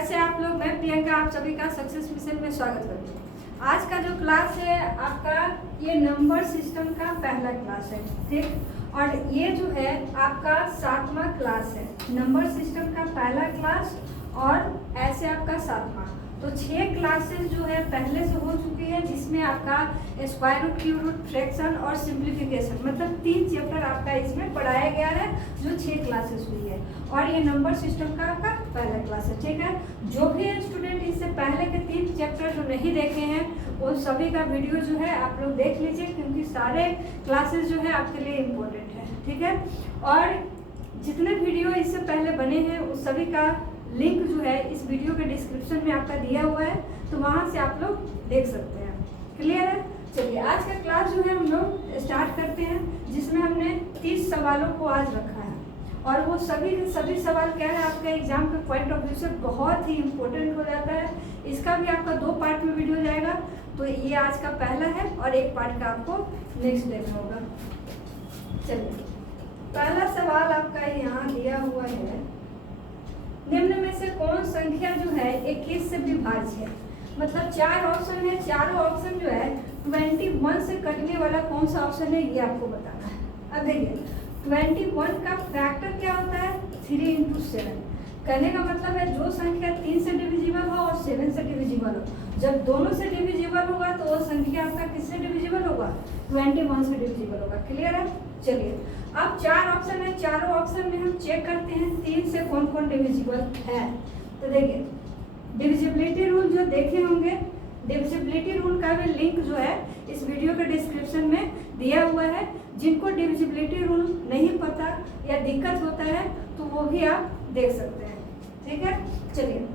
कैसे आप लोग। मैं प्रियंका आप सभी का सक्सेस मिशन में स्वागत करती हूँ। आज का जो क्लास है आपका ये नंबर सिस्टम का पहला क्लास है, ठीक। और ये जो है आपका 7वां क्लास है, नंबर सिस्टम का पहला क्लास और ऐसे आपका 7वां। तो 6 क्लासेस जो है पहले से हो चुकी है, जिसमें आपका square root, cube root, fraction और सिंप्लीफिकेशन मतलब 3 चैप्टर आपका इसमें पढ़ाया गया है, जो 6 क्लासेस हुई है। और ये नंबर सिस्टम का आपका पहला क्लास है, ठीक है। जो भी स्टूडेंट इससे पहले के 3 चैप्टर जो नहीं देखे हैं वो सभी का वीडियो जो है आप लोग देख लीजिए, क्योंकि सारे क्लासेस जो है आपके लिए इम्पोर्टेंट है, ठीक है। और जितने वीडियो इससे पहले बने हैं उस सभी का लिंक जो है इस वीडियो के डिस्क्रिप्शन में आपका दिया हुआ है, तो वहाँ से आप लोग देख सकते हैं। क्लियर है। चलिए आज का क्लास जो है हम लोग स्टार्ट करते हैं, जिसमें हमने 30 सवालों को आज रखा है। और वो सभी सवाल क्या है आपके एग्जाम के पॉइंट ऑफ व्यू से बहुत ही इम्पोर्टेंट हो जाता है। इसका भी आपका 2 पार्ट में वीडियो जाएगा, तो ये आज का पहला है और एक पार्ट का आपको नेक्स्ट डे में होगा। चलिए पहला सवाल आपका यहाँ दिया हुआ है, निम्न में से कौन संख्या जो है 21 से विभाज्य है। मतलब 4 ऑप्शन है, चारों ऑप्शन जो है 21 से कटने वाला कौन सा ऑप्शन है ये आपको बताना है। अब देखिए 21 का फैक्टर क्या होता है 3 × 7। कहने का मतलब है जो संख्या 3 से डिविजिबल हो और 7 से डिविजिबल हो, जब दोनों से डिविजिबल होगा तो वो संख्या आपका किससे डिविजिबल होगा 21 से डिविजिबल होगा। क्लियर है। चलिए अब 4 ऑप्शन है, चारों ऑप्शन में हम चेक करते हैं 3 से कौन कौन डिविजिबल है। तो देखिए डिविजिबिलिटी रूल जो देखे होंगे, डिविजिबिलिटी रूल का भी लिंक जो है इस वीडियो के डिस्क्रिप्शन में दिया हुआ है। जिनको डिविजिबिलिटी रूल नहीं पता या दिक्कत होता है तो वो भी आप देख सकते हैं, ठीक है। चलिए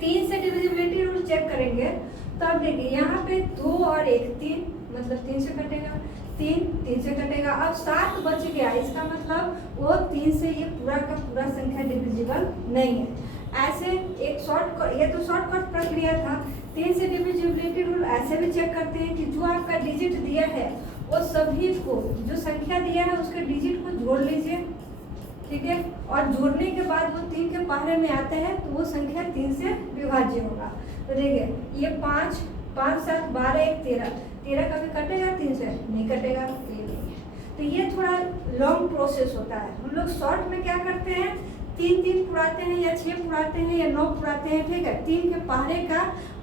3 से डिविजिबिलिटी रूल चेक करेंगे तो अब देखिए यहाँ पे 2 और 1 3, मतलब 3 से कटेगा, 3 से कटेगा। अब 7 बच गया, इसका मतलब वो 3 से ये पूरा का पूरा संख्या डिविजिबल नहीं है। ऐसे एक ये तो शॉर्टकट प्रक्रिया था। 3 से डिविजिबिलिटी रूल ऐसे भी चेक करते हैं कि जो आपका डिजिट दिया है वो सभी को, जो संख्या दिया है उसके डिजिट को जोड़ लीजिए, ठीक है। और जोड़ने के बाद वो 3 के पहले में आता है तो वो संख्या 3 से विभाज्य होगा। तो देखिए ये 5 7 12 1 13 कभी कटेगा 3 से नहीं कटेगा, तो ये नहीं है। तो ये थोड़ा लॉन्ग प्रोसेस होता है। हम लोग शॉर्ट में क्या करते हैं 3 पुराते हैं या 6 पुराते हैं या 9 पुराते हैं, ठीक है। 3 के पहले का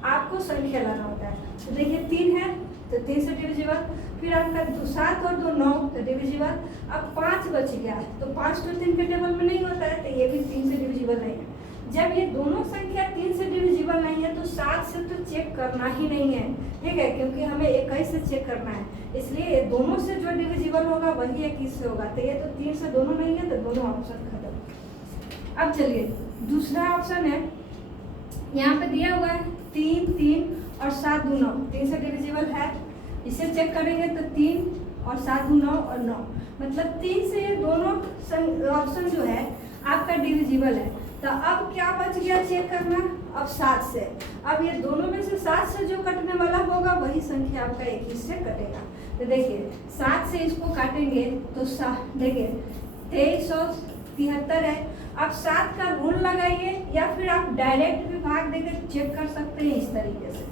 आपको संख्या लाना होता है। तो देखिए 3 है तो 3 से डिविजिबल, फिर आपका 7 और 2 9 तो डिविजिबल। अब 5 बच गया तो 5 तो 3 के टेबल में नहीं होता है, तो ये भी 3 से डिविजिबल नहीं है। जब ये दोनों संख्या 3 से डिविजिबल नहीं है तो 7 से तो चेक करना ही नहीं है, ठीक है, क्योंकि हमें 21 से चेक करना है। इसलिए ये दोनों से जो डिविजिबल होगा वही 21 से होगा। तो ये तो 3 से दोनों नहीं है, तो दोनों ऑप्शन खत्म। अब चलिए दूसरा ऑप्शन है, यहाँ पे दिया हुआ है 3 और 7 2 9, 3 से डिविजिबल है। इसे चेक करेंगे तो 3 और 7 2 9 और 9, मतलब 3 से ये दोनों ऑप्शन जो है आपका डिविजिबल है। तो अब क्या बच गया चेक करना, अब 7 से। अब ये दोनों में से 7 से जो कटने वाला होगा वही संख्या आपका 21 से कटेगा। तो देखिए 7 से इसको काटेंगे तो देखिए 2373 है। अब 7 का ऋण लगाइए या फिर आप डायरेक्ट भी भाग देकर चेक कर सकते हैं इस तरीके से।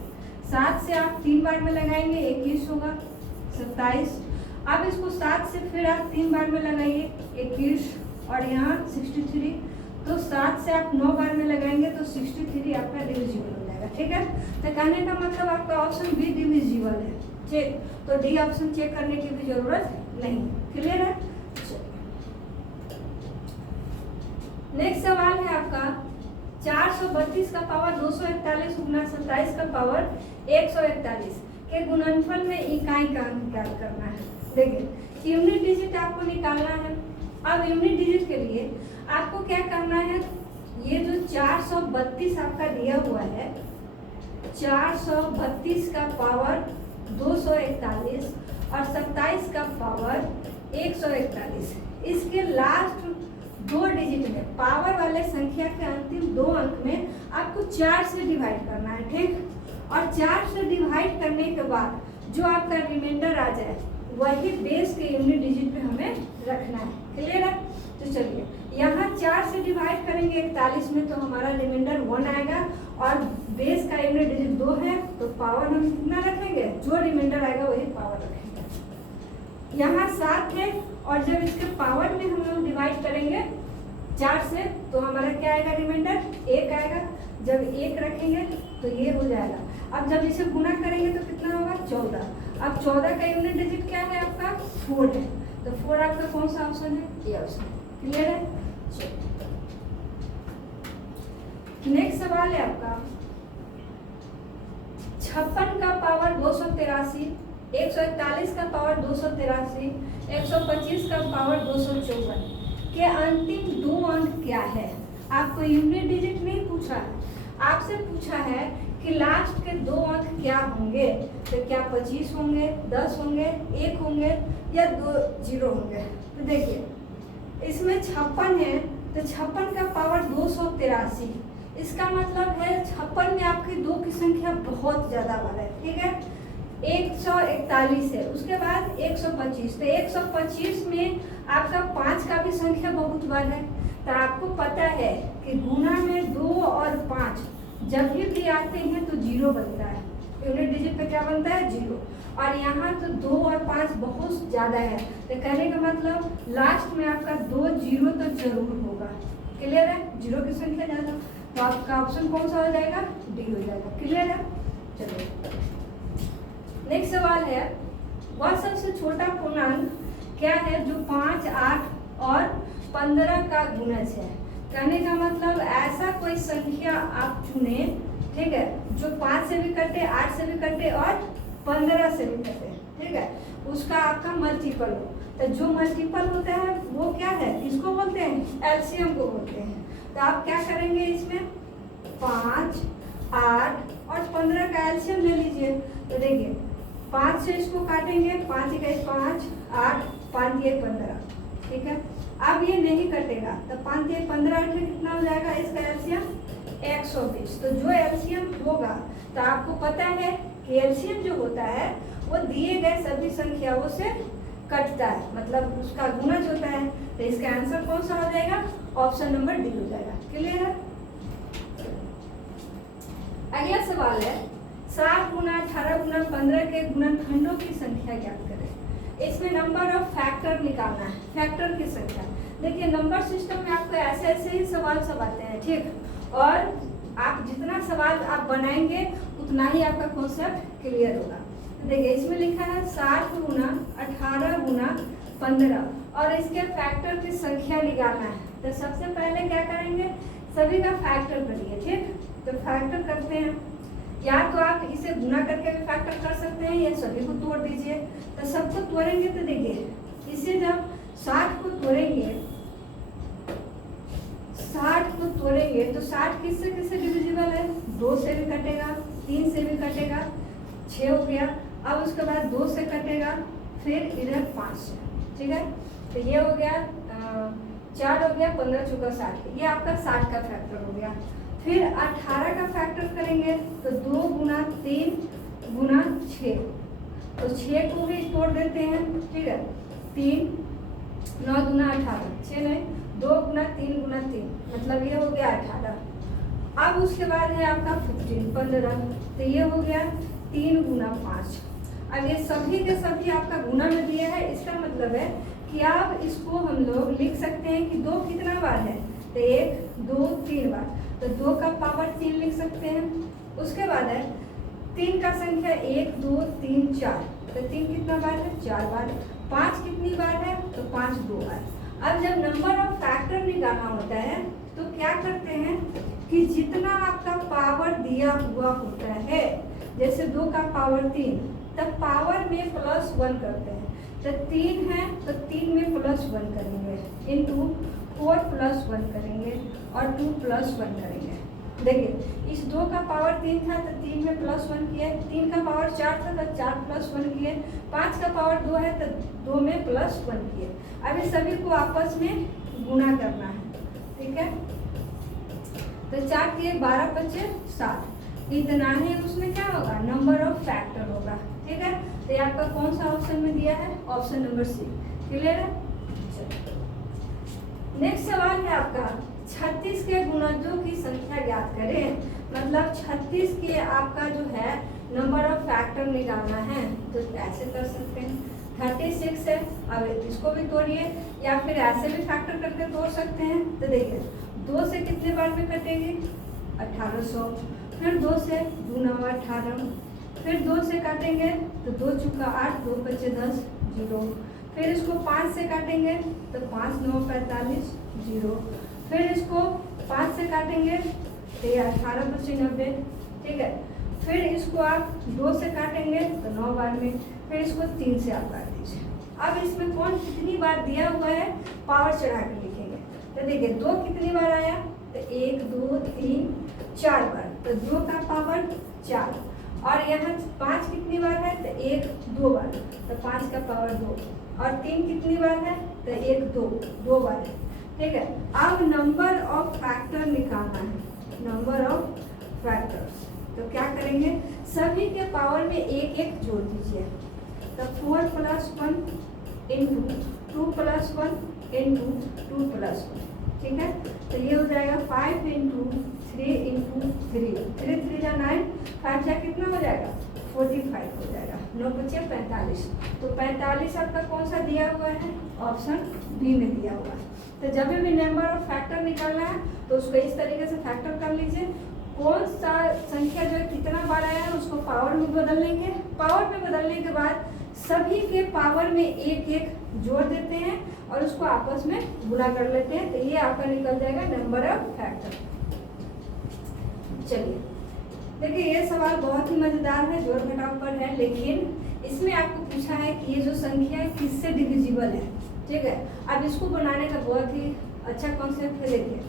7 से आप 3 बार में लगाएंगे 21 होगा 27। अब इसको 7 से फिर आप 3 बार में लगाइए 21 और यहाँ 63। तो 7 से आप 9 बार में लगाएंगे तो 63 आपका डिविजिबल हो जाएगा, ठीक है। तो कहने का मतलब आपका ऑप्शन बी डिविजिबल है, चेक। तो डी ऑप्शन चेक करने की भी जरूरत नहीं। क्लियर है। नेक्स्ट सवाल है आपका 432 का पावर 241 गुना 27 का पावर 141 के गुणनफल में इकाई का अंक ज्ञात करना है। देखिए यूनिट डिजिट आपको निकालना है। अब यूनिट डिजिट के लिए आपको क्या करना है, ये जो 432 आपका दिया हुआ है, 432 का पावर 241 और 27 का पावर 141, इसके लास्ट 2 डिजिट में पावर वाले संख्या के अंतिम 2 अंक में आपको 4 से डिवाइड करना है, ठीक। और 4 से डिवाइड करने के बाद जो आपका रिमाइंडर आ जाए वही बेस के यूनिट डिजिट पे हमें रखना है। क्लियर है। तो तो चलिए यहाँ 4 से डिवाइड करेंगे 41 में, तो हमारा रिमाइंडर 1 आएगा और बेस का यूनिट डिजिट 2 है, तो पावर हम कितना रखेंगे, जो रिमाइंडर आएगा वही पावर रखेंगे। यहाँ 7 है और जब इसके पावर में हम लोग डिवाइड करेंगे 4 से, तो हमारा क्या आएगा, रिमाइंडर 1 आएगा। जब 1 रखेंगे तो ये हो जाएगा। अब जब इसे गुना करेंगे तो कितना होगा, 14। अब 14 का यूनिट डिजिट क्या है आपका, 4 है, तो 4 आपका कौन सा ऑप्शन है, ये ऑप्शन। क्लियर है। नेक्स्ट सवाल है आपका 56 का पावर 283, 141 का पावर 283, 125 का पावर 254 के अंतिम 2 अंक क्या है। आपको यूनिट डिजिट नहीं पूछा है, आपसे पूछा है कि लास्ट के 2 अंक क्या होंगे। तो क्या 25 होंगे, 10 होंगे, 1 होंगे या 2 0 होंगे। तो देखिए इसमें 56 है, तो 56 का पावर 283, इसका मतलब है 56 में आपकी 2 की संख्या बहुत ज़्यादा वाला है। ठीक है, 141 है, उसके बाद 125, तो 125 में आपका 5 का भी संख्या बहुत बार है। तो आपको पता है कि गुना में 2 और 5 जब भी आते हैं तो 0 बनता है, यूनिट डिजिट पे क्या बनता है, 0। और यहाँ तो 2 और 5 बहुत ज़्यादा है, तो कहने का मतलब लास्ट में आपका 2 0 तो जरूर होगा। क्लियर है, 0 की संख्या ज़्यादा, तो आपका ऑप्शन कौन सा हो जाएगा, डी हो जाएगा। क्लियर है। चलो नेक्स्ट सवाल है, वह सबसे छोटा पूर्णांक क्या है जो 5, 8 और 15 का गुणज है। कहने का मतलब ऐसा कोई संख्या आप चुने, ठीक है, जो 5 से भी कटे, 8 से भी कटे और 15 से भी कटे, ठीक है, उसका आपका मल्टीपल हो। तो जो मल्टीपल होता है वो क्या है, इसको बोलते हैं, एलसीएम को बोलते हैं। तो आप क्या करेंगे, इसमें 5, 8 और 15 का एलसीएम ले लीजिए। तो देखिए 5 से इसको काटेंगे, 5 1 5, 8, 5 1 15, ठीक है। अब ये नहीं कटेगा, तो 5 1 15 8 कितना हो जाएगा, इसका एलसीएम 120। तो जो एलसीएम होगा, तो आपको पता है कि एलसीएम जो होता है वो दिए गए सभी संख्याओं से कटता है, मतलब उसका गुणज होता है। तो इसका आंसर कौन सा हो जाएगा, ऑप्शन नंबर डी हो जाएगा। क्लियर है। अगला सवाल है 7 गुना 18 गुना 15 के गुणनखंडों की संख्या ज्ञात करें। इसमें नंबर ऑफ फैक्टर निकालना है, फैक्टर की संख्या। देखिए नंबर सिस्टम में आपको ऐसे ऐसे ही सवाल सब आते हैं, ठीक, और आप जितना सवाल आप बनाएंगे उतना ही आपका कॉन्सेप्ट क्लियर होगा। तो देखिए इसमें लिखा है 7 गुना 18 गुना 15 और इसके फैक्टर की संख्या निकालना है। तो सबसे पहले क्या करेंगे, सभी का फैक्टर करिए, ठीक। तो फैक्टर करते हैं, या तो आप इसे गुना करके भी फैक्टर कर सकते हैं या सभी को तोड़ दीजिए। तो सबको तोड़ेंगे तो देखिए इसे जब 60 को तोड़ेंगे, 60 को तोड़ेंगे तो 60 किससे किससे डिविजिबल है, 2 से भी कटेगा, 3 से भी कटेगा, 6 हो गया। अब उसके बाद 2 से कटेगा, फिर इधर 5 से, ठीक है। तो ये हो गया 4 हो गया, 15 चुका 60, ये आपका 60 का फैक्टर हो गया। फिर 18 का फैक्टर करेंगे तो 2 गुना 3 गुना 6, तो 6 को भी तोड़ देते हैं, ठीक है। 3 9 गुना 18, 6 नहीं, 2 गुना 3 गुना 3, मतलब ये हो गया 18। अब उसके बाद है आपका 15, तो ये हो गया 3 गुना 5। अब ये सभी के सभी आपका गुना में दिया है, इसका मतलब है कि आप इसको हम लोग लिख सकते हैं कि 2 कितना बार है, तो 1 2 3 बार, तो 2 का पावर 3 लिख सकते हैं। उसके बाद है 3 का संख्या 1 2 3 4, तो 3 कितना बार है, 4 बार। 5 कितनी बार है, तो 5 2 बार। अब जब नंबर ऑफ फैक्टर निकालना होता है तो क्या करते हैं कि जितना आपका पावर दिया हुआ होता है, जैसे 2 का पावर 3, तब पावर में +1 करते हैं। तो 3 है तो 3 में +1 करेंगे, इंटू 4 +1 करेंगे और 2 +1 करेंगे। देखिए इस 2 का पावर 3 था तो 3 में +1 किए, 3 का पावर 4 था तो 4 +1 किए, 5 का पावर 2 है तो 2 में +1 किए। अब इस सभी को आपस में गुणा करना है, ठीक है। तो 4 किए 12 बचे 7, इतना ही उसमें क्या होगा, नंबर ऑफ फैक्टर होगा, ठीक है। तो ये आपका कौन सा ऑप्शन में दिया है, ऑप्शन नंबर सी। क्लियर है। नेक्स्ट सवाल है आपका 36 के गुणजों की संख्या ज्ञात करें। मतलब 36 के आपका जो है नंबर ऑफ फैक्टर निकालना है, तो ऐसे कर सकते हैं। 36 है, अब इसको भी तोड़िए या फिर ऐसे भी फैक्टर करके तोड़ सकते हैं। तो देखिए 2 से कितने बार में कटेगी 1800, फिर 2 से 2 9 18, फिर 2 से काटेंगे तो 2 चुका 8, 2 बचे 10 0, फिर इसको 5 से काटेंगे तो 5 9 45 0, फिर इसको 5 से काटेंगे तो ये 18 बचे 90, ठीक है। फिर इसको आप 2 से काटेंगे तो 9 बार में, फिर इसको 3 से आप काट दीजिए। अब इसमें कौन कितनी बार दिया हुआ है पावर चढ़ा के लिखेंगे। तो देखिए 2 कितनी बार आया तो 1 2 3 4 बार, तो 2 का पावर 4, और यहाँ 5 कितनी बार है तो 1 2 बार, तो 5 का पावर 2, और 3 कितनी बार है तो 1 2 बार है, ठीक है। अब नंबर ऑफ फैक्टर निकालना है, नंबर ऑफ फैक्टर्स। तो क्या करेंगे, सभी के पावर में एक एक जोड़ दीजिए। तो 4 + 1 इंटू 2 + 1 इंटू 2 + 1, ठीक है। तो ये हो जाएगा 5 इंटू 3 इंटू 3, 3 3 जा 9, 5 जा कितना हो जाएगा 45 हो जाएगा, 9 बचे 45। तो 45 आपका कौन सा दिया हुआ है, ऑप्शन बी में दिया हुआ है। तो जब भी नंबर ऑफ फैक्टर निकालना है तो उसको इस तरीके से फैक्टर कर लीजिए। कौन सा संख्या जो है कितना बार आया है उसको पावर में बदल लेंगे। पावर में बदलने के बाद सभी के पावर में एक एक जोड़ देते हैं और उसको आपस में गुणा कर लेते हैं, तो ये आपका निकल जाएगा नंबर ऑफ फैक्टर। चलिए देखिए ये सवाल बहुत ही मजेदार है, जोड़ घटाव पर है, लेकिन इसमें आपको पूछा है कि ये जो संख्या है किससे डिविजिबल है, ठीक है। अब इसको बनाने का बहुत ही अच्छा कॉन्सेप्ट है। देखिए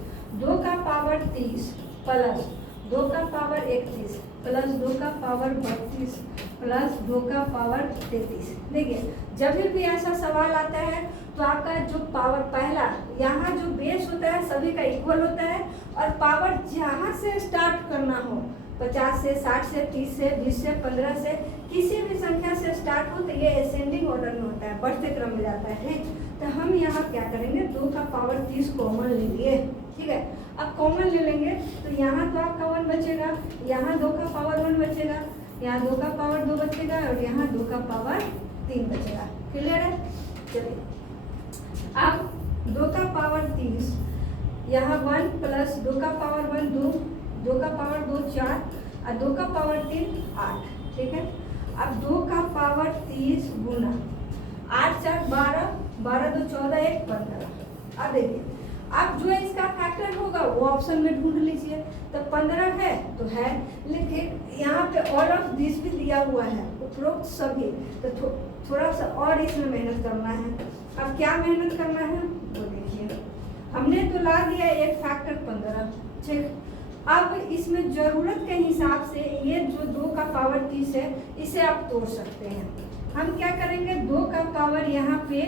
2 का पावर 30 प्लस 2 का पावर 31 प्लस 2 का पावर 32 प्लस 2 का पावर 33। देखिए जब भी ऐसा सवाल आता है तो आपका जो पावर पहला यहाँ जो बेस होता है सभी का इक्वल होता है, और पावर जहाँ से स्टार्ट करना हो 50 से 60 से 30 से 20 से 15 से किसी भी संख्या से स्टार्ट हो तो ये असेंडिंग ऑर्डर में होता है, बढ़ते क्रम में जाता है। तो हम यहाँ क्या करेंगे 2 का पावर 30 कॉमन लेंगे, ठीक है। अब कॉमन ले लेंगे तो यहाँ तो आपका 1 बचेगा, यहाँ 2 का पावर 1 बचेगा, यहाँ 2 का पावर 2 बचेगा, और यहाँ 2 का पावर 3 बचेगा। क्लियर है। चलिए अब 2 का पावर 30, यहाँ 1 प्लस 2 का पावर 1 2, 2 का पावर 2 4, और 2 का पावर 3 8, ठीक है। अब 2 का पावर 30 गुना 8 4 12, 12 2 14 1 15। अब देखिए अब जो है इसका फैक्टर होगा वो ऑप्शन में ढूंढ लीजिए। तो 15 है तो है, लेकिन यहाँ पे ऑल ऑफ दिस भी दिया हुआ है, उपरोक्त सभी, तो थोड़ा सा और इसमें मेहनत करना है। अब क्या मेहनत करना है वो देखिए, हमने तो ला दिया एक फैक्टर 15, ठीक। अब इसमें जरूरत के हिसाब से ये जो 2 का पावर 30 है इसे आप तोड़ सकते हैं। हम क्या करेंगे 2 का पावर यहाँ पे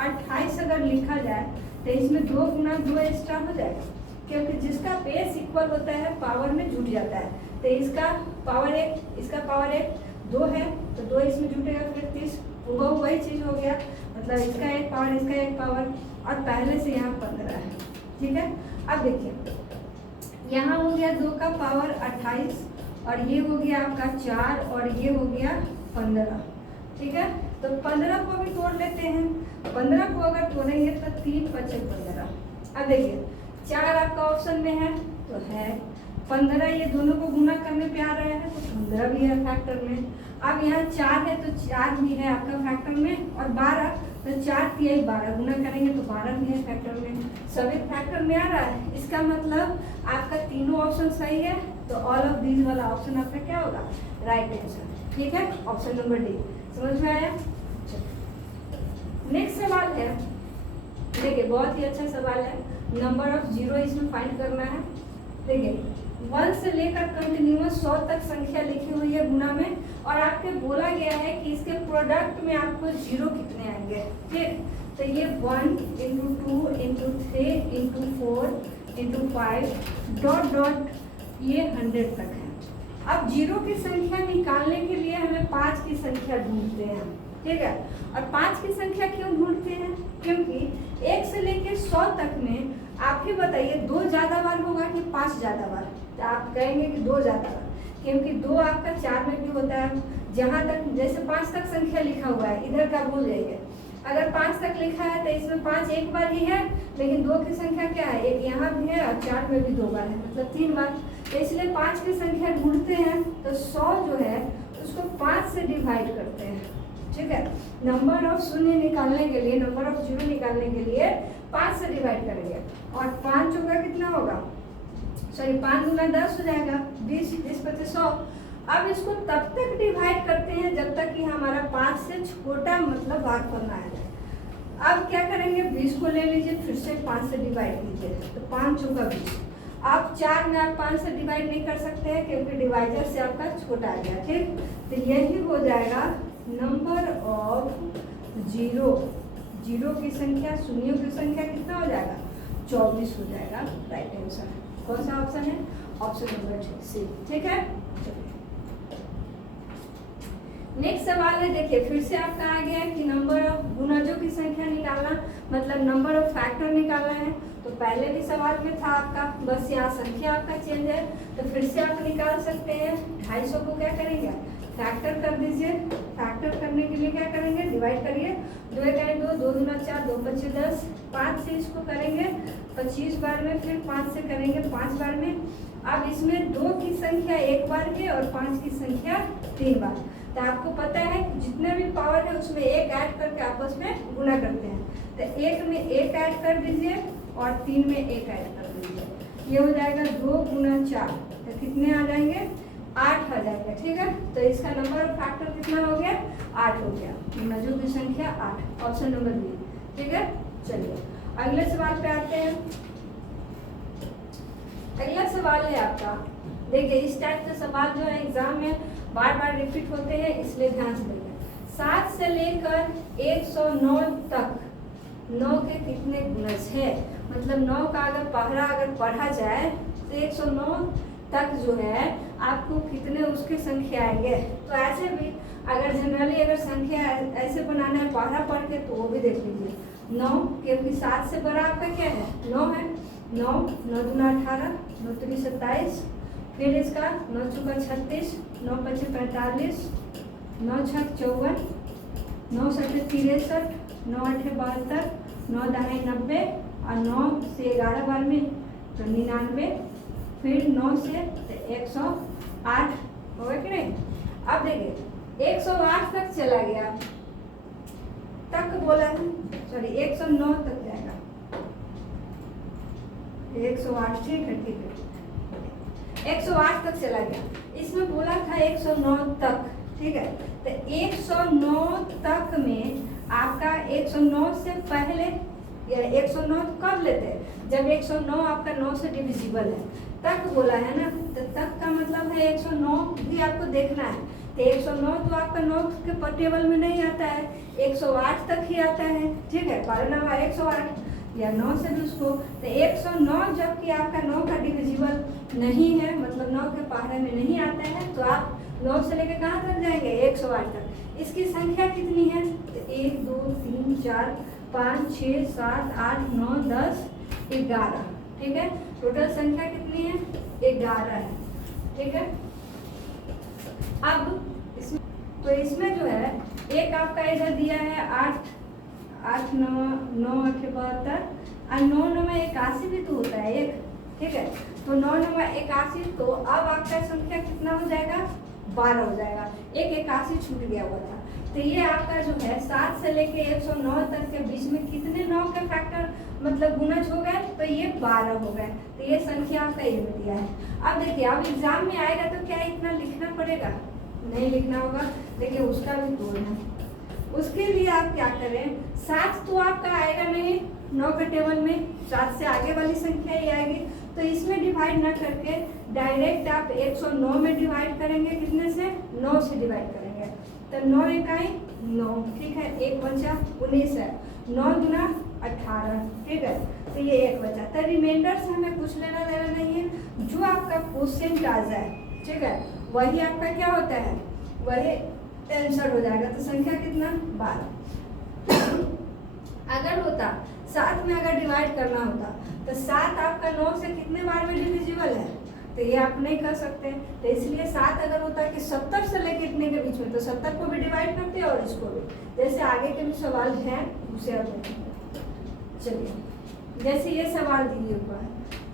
28 अगर लिखा जाए तो इसमें 2 गुना 2 एक्स्ट्रा हो जाएगा, क्योंकि जिसका बेस इक्वल होता है पावर में जुट जाता है। तो इसका पावर 1 इसका पावर 1 2 है तो 2 इसमें जुटेगा, फिर 30 वही चीज़ हो गया, मतलब इसका एक पावर इसका एक पावर, और पहले से यहाँ 15 है, ठीक है। अब देखिए यहाँ हो गया 2 का पावर 28, और ये हो गया आपका 4, और ये हो गया 15, ठीक है। तो 15 को भी तोड़ लेते हैं। 15 को अगर तोड़ेंगे तो 3 बचे 15। अब देखिए 4 आपका ऑप्शन में है तो है 15, ये दोनों को गुना करने पे आ रहा है तो 15 भी है फैक्टर में। अब यहाँ 4 है तो 4 भी है आपका फैक्टर में, और 12 तो 4 3 12 गुना करेंगे तो 12 भी है फैक्टर में। सभी फैक्टर में आ रहा है, इसका मतलब आपका तीनों ऑप्शन सही है। तो ऑल ऑफ दीज वाला ऑप्शन आपका क्या होगा, राइट आंसर, ठीक है। ऑप्शन नंबर डी समझ में आया। नेक्स्ट सवाल है, देखिए बहुत ही अच्छा सवाल है, नंबर ऑफ जीरो इसमें फाइंड करना है। देखिए 1 से लेकर कंटिन्यूअस 100 तक संख्या लिखी हुई है गुना में, और आपके बोला गया है कि इसके प्रोडक्ट में आपको जीरो कितने आएंगे, ठीक। तो ये 1 × 2 × 3 × 4 × 5 डॉट डॉट ये 100 तक है। अब जीरो की संख्या निकालने के लिए हमें 5 की संख्या ढूंढते हैं, ठीक है। और 5 की संख्या क्यों ढूंढते हैं, क्योंकि 1 से लेकर 100 तक में आप ही बताइए 2 ज़्यादा बार होगा कि 5 ज़्यादा बार? तो आप कहेंगे कि 2 ज़्यादा बार, क्योंकि 2 आपका 4 में भी होता है। जहाँ तक जैसे 5 तक संख्या लिखा हुआ है, इधर का भूल जाइए। अगर 5 तक लिखा है तो इसमें 5 एक बार ही है, लेकिन 2 की संख्या क्या है, एक यहाँ भी है और 4 में भी 2 बार है, मतलब 3 बार। तो इसलिए 5 की संख्या ढूंढते हैं तो 100 जो है उसको 5 से डिवाइड करते हैं, ठीक है। नंबर ऑफ शून्य निकालने के लिए, नंबर ऑफ जीरो निकालने के लिए 5 से डिवाइड करेंगे, और 5 होगा कितना होगा, सॉरी 5 गुना 10 हो जाएगा, 20, 20 25 100। अब इसको तब तक डिवाइड करते हैं जब तक कि हमारा 5 से छोटा मतलब भागफल ना आ जाए। अब क्या करेंगे, 20 को ले लीजिए, फिर से 5 से डिवाइड कीजिए, तो 5 चौका 20। आप 4 में आप 5 से डिवाइड नहीं कर सकते हैं क्योंकि डिवाइडर से आपका छोटा आ गया, ठीक। तो यही हो जाएगा नंबर ऑफ जीरो, जीरो की संख्या, शून्यों की संख्या कितना हो जाएगा, 24 हो जाएगा। राइट आंसर कौन सा ऑप्शन है, ऑप्शन नंबर सी, ठीक है। नेक्स्ट सवाल है, देखिए फिर से आपका आ गया कि नंबर ऑफ गुणजों की संख्या निकालना, मतलब नंबर ऑफ फैक्टर निकालना है। तो पहले भी सवाल में था आपका, बस यहाँ संख्या आपका चेंज है, तो फिर से आप निकाल सकते हैं। 250 को क्या करेंगे, फैक्टर कर दीजिए। फैक्टर करने के लिए क्या करेंगे, डिवाइड करिए, 2 1 2, 2 दूना 4, 2 25 10, 5 से इसको करेंगे 25 बार में, फिर 5 से करेंगे 5 बार में। अब इसमें 2 की संख्या 1 बार है और 5 की संख्या 3 बार। तो आपको पता है जितने भी पावर है उसमें 1 ऐड करके आपस में गुना करते हैं। तो 1 में 1 ऐड कर दीजिए और 3 में 1 ऐड कर दीजिए, ये हो जाएगा 2 गुना 4, तो कितने आ जाएंगे, 8 आ जाएगा, ठीक है। तो इसका नंबर ऑफ फैक्टर कितना हो गया, 8 हो गया, गुणजों की संख्या 8, ऑप्शन नंबर बी, ठीक है। चलिए अगले सवाल पे आते हैं। अगला सवाल है आपका, देखिए इस टाइप के सवाल जो है एग्जाम में बार बार रिपीट होते हैं, इसलिए ध्यान से देखिए। 7 से लेकर 109 तक 9 के कितने गुणज है, मतलब 9 का अगर पहरा अगर पढ़ा जाए तो 109 तक जो है आपको कितने उसके संख्या आएंगे। तो ऐसे भी अगर जनरली अगर संख्या ऐसे बनाना है पहरा पढ़ के, तो वो भी देख लीजिए। 9, क्योंकि 7 से बड़ा आपका क्या है, 9 है। 9 9 दूना 18, 9 3 27, फिर इसका 9 चौका 36, 9 5 45, 9 6 54, 9 7 63, 9 8 72, 9 10 90, और 9 से 11 बार में तो 99, फिर 9 से 108 हो गया कि नहीं। अब देखिए 108 तक चला गया, तक बोला है, सॉरी 109 तक जाएगा, 108, ठीक है ठीक है, 108 तक चला गया। इसमें बोला था 109 तक, ठीक है। तो 109 तक में आपका 109 से पहले, या 109 कब लेते हैं, जब 109 आपका 9 से डिविजिबल है, तक बोला है ना। तो तक का मतलब है 109 भी आपको देखना है। तो 109 तो आपका 9 के टेबल में नहीं आता है, 108 तक ही आता है, ठीक है। कारण नंबर 108 या 9 से भी उसको, तो 109 जबकि आपका 9 का डिविजिबल नहीं है, मतलब 9 के पहाड़े में नहीं आता है, तो आप 9 से लेकर कहाँ तक जाएंगे, 108 तक। इसकी संख्या कितनी है, तो 1 2 3 4 5 6 7 8 9 10 11, ठीक है। टोटल संख्या कितनी है, 11 है, ठीक है। अब इसमें जो है एक आपका इधर दिया है 8 8 9 9 8 72, और 9 9 81 भी तो होता है एक, ठीक है। तो 9 9 81, तो अब आपका संख्या कितना हो जाएगा, 12 हो जाएगा। एक 81 छूट गया हुआ था। तो ये आपका जो है 7 से लेके 109 तक के बीच में कितने 9 के फैक्टर मतलब गुणज हो गए, तो ये 12 हो गए। तो ये संख्या आपका ये में दिया है। अब देखिए अब एग्जाम में आएगा तो क्या इतना लिखना पड़ेगा, नहीं लिखना होगा, देखिए उसका भी तोड़ना। उसके लिए आप क्या करें, 7 तो आपका आएगा नहीं 9 के टेबल में, 7 से आगे वाली संख्या ही आएगी, तो इसमें डिवाइड ना करके डायरेक्ट आप 109 में डिवाइड करेंगे, कितने से, 9 से डिवाइड करेंगे। तो 9 इकाई 9, ठीक है, 1 बचा 19 है, 9 गुना 18, ठीक है। तो ये 1 बचा, तो रिमाइंडर से हमें कुछ लेना देना नहीं है, जो आपका क्वेश्चन आ जाए, ठीक है, वही आपका क्या होता है, वही आंसर हो जाएगा। तो संख्या कितना, 12। अगर होता 7 में अगर डिवाइड करना होता तो 7 आपका 9 से कितने बार में डिविजिबल है, तो ये आप नहीं कर सकते। तो इसलिए 7 अगर होता है कि 70 से लेकर इतने के बीच में, तो 70 को भी डिवाइड करते और इसको भी। जैसे आगे के भी सवाल हैं उसे अब चलिए, जैसे ये सवाल दिए हुआ है,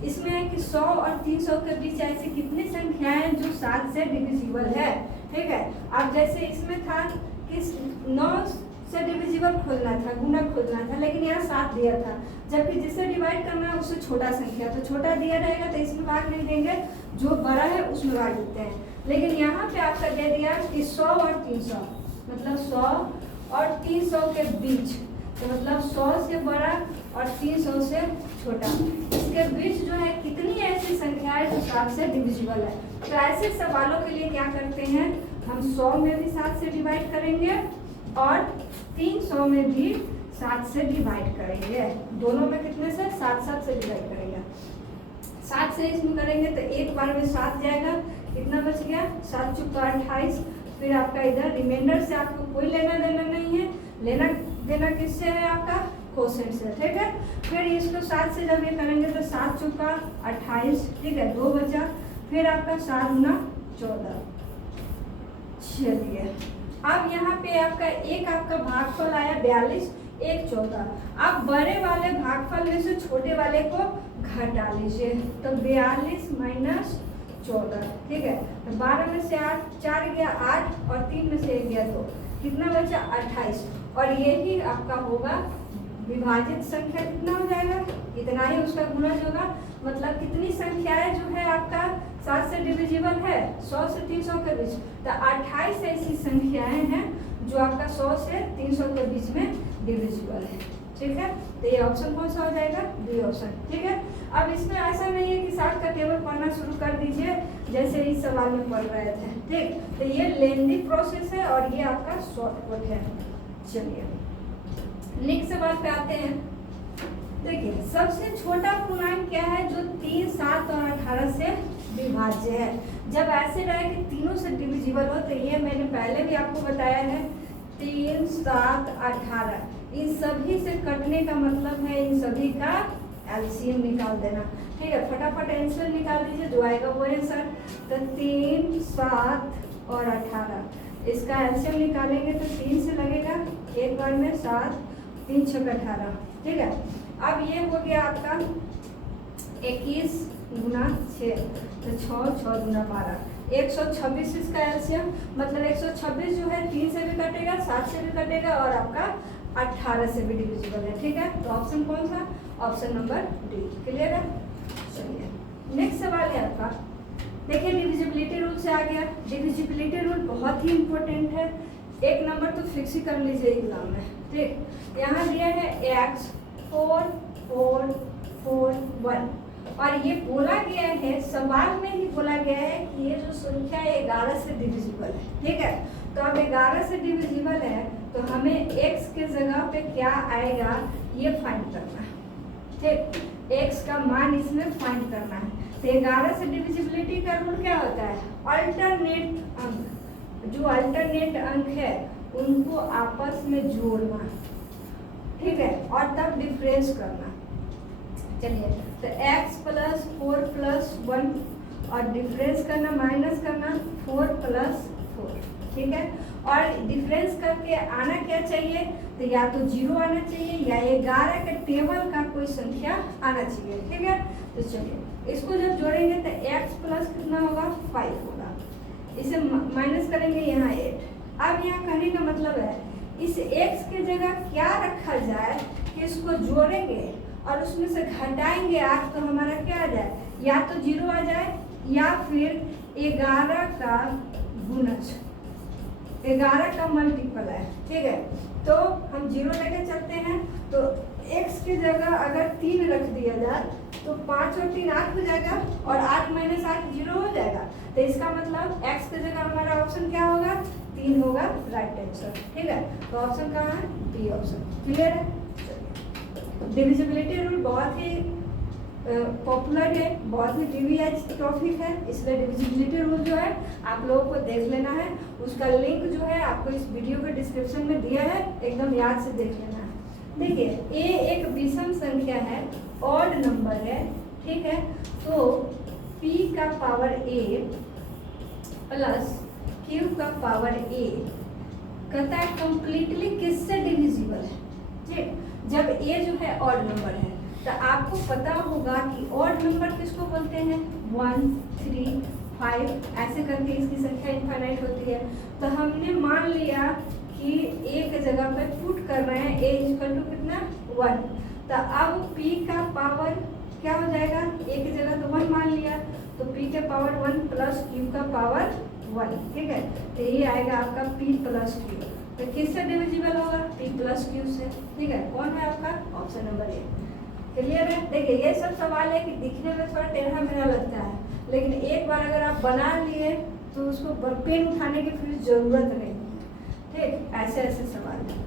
इसमें है कि 100 और 300 के बीच ऐसी कितनी संख्याएं जो 7 से डिविजिबल है। ठीक है, अब जैसे इसमें था कि 9 से डिविजिबल खोजना था, गुना खोजना था, लेकिन यहाँ 7 दिया था, जबकि जिसे डिवाइड करना है उससे छोटा संख्या, तो छोटा दिया रहेगा तो इसमें भाग नहीं देंगे, जो बड़ा है उसमें भाग देते हैं। लेकिन यहाँ पे आपका दे दिया कि 100 और 300, मतलब 100 और 300 के बीच, तो मतलब 100 से बड़ा और 300 से छोटा, इसके बीच जो है कितनी ऐसी संख्या है जो 7 से डिविजिबल है। तो ऐसे सवालों के लिए क्या करते हैं, हम 100 में भी 7 से डिवाइड करेंगे और 300 में भी 7 से डिवाइड करेंगे। दोनों में कितने से 7 से डिवाइड करेंगे। 7 से इसमें करेंगे तो एक बार में 7 जाएगा, कितना बच गया 7 चुका 28। फिर आपका इधर रिमाइंडर से आपको कोई लेना देना नहीं है, लेना देना किससे है आपका कोसेंट से। ठीक है, फिर इसको 7 से जब ये करेंगे तो 7 चुका 28, ठीक है 2 बचा, फिर आपका 7 गुना 14। चलिए अब यहाँ पे आपका भागफल आया 42, 1 14। आप बड़े वाले भागफल में से छोटे वाले को घटा लीजिए, तो 42 माइनस 14, ठीक है। तो 12 में से 4 गया 8 और 3 में से 1 गया 2, कितना बचा 28। और यही आपका होगा विभाजित संख्या, कितना हो जाएगा इतना ही, उसका गुणज होगा। मतलब कितनी संख्याएं जो है आपका 7 से डिविजिबल है 100 से 300 के बीच, तो 28 ऐसी संख्याएं हैं जो आपका 100 से 300 के बीच में डिविजिबल है। ठीक है, तो ये ऑप्शन कौन सा हो जाएगा, बी ऑप्शन। ठीक है, अब इसमें ऐसा नहीं है कि 7 का टेबल पढ़ना शुरू कर दीजिए जैसे इस सवाल में पढ़ रहे थे। ठीक, तो ये लेंदी प्रोसेस है और ये आपका शॉर्टकट है। चलिए नेक्स्ट सवाल पे आते हैं। देखिए सबसे छोटा पूर्णांक क्या है जो 3, 7 और 18 से विभाज्य है। जब ऐसे रहे कि तीनों से डिविजिबल हो, तो ये मैंने पहले भी आपको बताया है 3, 7, 18, इन सभी से कटने का मतलब है इन सभी का एलसीएम निकाल देना। ठीक है, फटाफट आंसर निकाल दीजिए, जो आएगा वो आंसर। तो 3, 7 और 18, इसका एलसीएम निकालेंगे तो 3 से लगेगा, एक बार में 7, 3 6 18। ठीक है, अब ये हो गया आपका 21 गुना 6, तो 6 6 गुना 12, 126 इसका एलसीएम। मतलब 126 जो है 3 से भी कटेगा, 7 से भी कटेगा और आपका 18 से भी डिविजिबल है। ठीक है, तो ऑप्शन कौन सा, ऑप्शन नंबर डी। क्लियर है। चलिए नेक्स्ट सवाल है आपका। देखिए डिविजिबिलिटी रूल से आ गया। डिविजिबिलिटी रूल बहुत ही इंपॉर्टेंट है, एक नंबर तो फिक्स ही कर लीजिए एग्जाम में। ठीक, यहाँ दिया है x 4 4 4 1, और ये बोला गया है, सवाल में ही बोला गया है कि ये जो संख्या है 11 से डिविजिबल है। ठीक है, तो अब 11 से डिविजिबल है तो हमें x के जगह पे क्या आएगा ये फाइंड करना है। ठीक, x का मान इसमें फाइंड करना है। तो 11 से डिविजिबिलिटी का रूल क्या होता है, अल्टरनेट अंक, जो अल्टरनेट अंक है उनको आपस में जोड़ना। ठीक है, और तब डिफरेंस करना। चलिए तो x प्लस 4 प्लस 1 और डिफरेंस करना, माइनस करना 4 प्लस 4। ठीक है, और डिफरेंस करके आना क्या चाहिए, तो या तो 0 आना चाहिए या 11 के टेबल का कोई संख्या आना चाहिए। ठीक है, तो चलिए इसको जब जोड़ेंगे तो x प्लस कितना होगा 5 होगा, इसे माइनस करेंगे यहाँ 8। अब यहाँ कहने का मतलब है इस x की जगह क्या रखा जाए कि इसको जोड़ेंगे और उसमें से घटाएंगे 8, तो हमारा क्या आ जाए, या तो 0 आ जाए या फिर 11 का गुणज, 11 का मल्टीपल है। ठीक है, तो हम 0 लेके चलते हैं, तो x की जगह अगर 3 रख दिया जाए तो 5 और 3 8 हो जाएगा, और 8 माइनस 8 0 हो जाएगा। तो इसका मतलब x की जगह हमारा ऑप्शन क्या होगा, 3 होगा राइट आंसर। ठीक है, तो ऑप्शन कहाँ है, बी ऑप्शन। क्लियर है। डिविजिबिलिटी रूल बहुत ही पॉपुलर है, बहुत ही टीवीएच टॉपिक है, इसलिए डिविजिबिलिटी रूल जो है आप लोगों को देख लेना है। उसका लिंक जो है आपको इस वीडियो के डिस्क्रिप्शन में दिया है, एकदम याद से देख लेना है। देखिए ए एक विषम संख्या है, ऑड नंबर है, ठीक है। तो p का पावर a प्लस q का पावर a कहता है कंप्लीटली किससे डिविजिबल है, ठीक। जब a जो है ऑड नंबर है तो आपको पता होगा कि ऑड नंबर किसको बोलते हैं, 1 3 5 ऐसे करके इसकी संख्या इनफाइनाइट होती है। तो हमने मान लिया कि एक जगह पे पुट कर रहे हैं a इक्वल टू कितना 1, तो अब p का पावर क्या हो जाएगा, a की जगह तो 1 मान लिया, तो p के पावर 1 प्लस q का पावर 1, ठीक है। तो ये आएगा आपका p प्लस q। तो किससे डिविजिबल होगा, p प्लस q से, ठीक है। कौन है आपका, ऑप्शन नंबर ए। क्लियर है। देखिए ये सब सवाल है कि दिखने में थोड़ा टेढ़ा मेढ़ा लगता है, लेकिन एक बार अगर आप बना लिए तो उसको पेन उठाने की फिर जरूरत नहीं है, ठीक। ऐसे ऐसे सवाल है।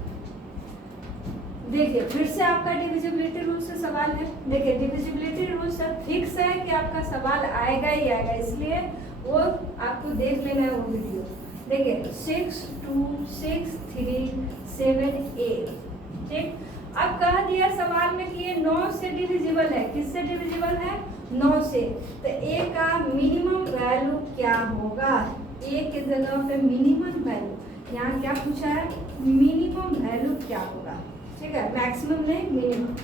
देखिए फिर से आपका डिविजिबिलिटी रूल से सवाल है। देखिए डिविजिबिलिटी रूल से फिक्स है कि आपका सवाल आएगा ही आएगा, इसलिए वो आपको देख लेना है वो वीडियो। देखिए 6 2 6 3 7 8, ठीक। अब कह दिया सवाल में कि ये 9 से डिविजिबल है, किससे डिविजिबल है, 9 से। तो ए का मिनिमम वैल्यू क्या होगा, ए के जगह पे मिनिमम वैल्यू, यहाँ क्या पूछा है, मिनिमम वैल्यू क्या होगा, ठीक है, मैक्सिमम नहीं मिनिमम।